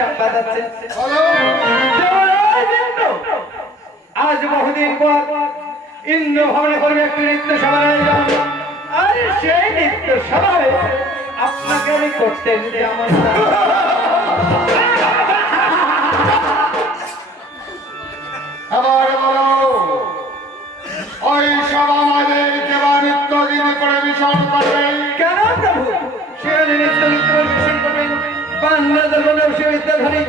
সাপ বাজাচ্ছে। আজ বহুদিন পর ইন্দ্র ভবনে করবে একটি নৃত্য সভার আয়োজন। আর সেই নৃত্য সভায় আপনাকে আমি করতে দিতে আমার আবার বলো ওই সব আমাদের কেবা নৃত্য দিন করে মিশন করবে কেন প্রভু সে নৃত্য নৃত্য পরিবেশন করবেন বাংলা ধর্ম সে বিদ্যাধরী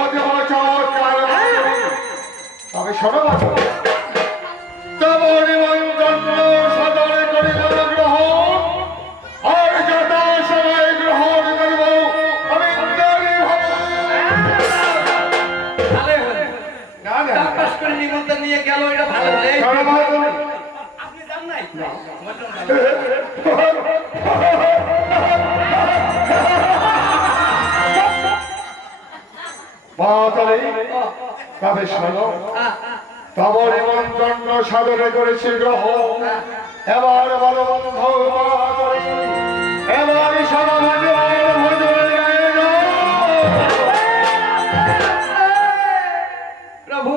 অতি বড় চমৎকার তবে শোনো বাবা তব নিমন্ত্রণ সদরে করিল গ্রহণ আর যথা সময় গ্রহণ করব আমি ইন্দ্রাণী ভাবে না না পাস করে নিমন্ত্রণ নিয়ে গেল এটা ভালো হলে শোনো বাবা আপনি জান নাই তবে শোনো তব নিমন্ত্রণ সাদরে করেছি গ্রহণ এবার বলো বন্ধু এবার সমাজে প্রভু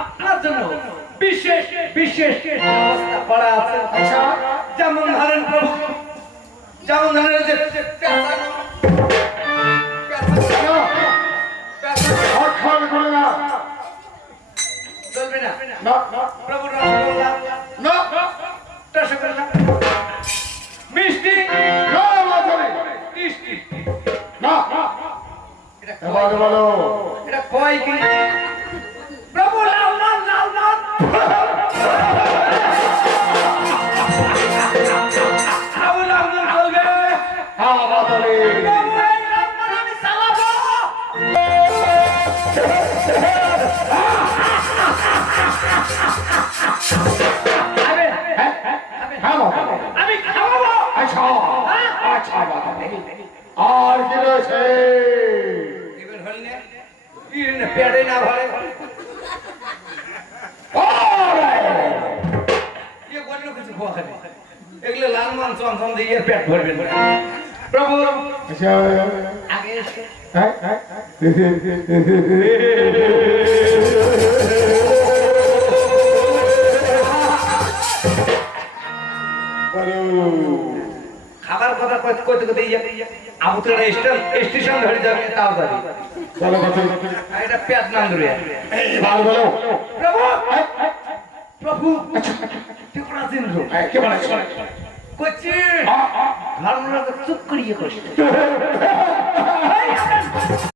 আপনার জন্য বিশেষ বিশেষ ব্যবস্থা করা আছে। আচ্ছা যেমন ধরেন প্রভু যেমন ধরেন যে অক্ষর করে না চলবে না না না প্রভু রসগোল্লা না রসগোল্লা মিষ্টি না মাধুরী মিষ্টি না এবার বলো এটা কয় কি প্রভু লাল লাল লাল লাল আবু লাল লাল চলবে হ্যাঁ মাধুরী প্রভু এই লাল লাল আমি চালাবো আবে হ্যাঁ মাধুরী আমি খাওয়াবো আচ্ছা আচ্ছা মাধুরী আর কি রয়েছে এবার হল না ইরে না পেড়ে না ভরে ये बोलने कुछ हुआ है এগুলো লাল মান চমচম দিয়ে পেট ভরবে না প্রভু আচ্ছা আগে এসে হ্যাঁ হ্যাঁ খাবার কথা কইতে কইতে আবুতরা স্টেশন ধরে যাবে তাও যাবে চলো কথা আর এটা পেট নাম ধরে ভালো বলো প্রভু প্রভু টিকরা দিন রো কে বলে কচ্ছি ধর্মরাজ চুপ করিয়ে কষ্ট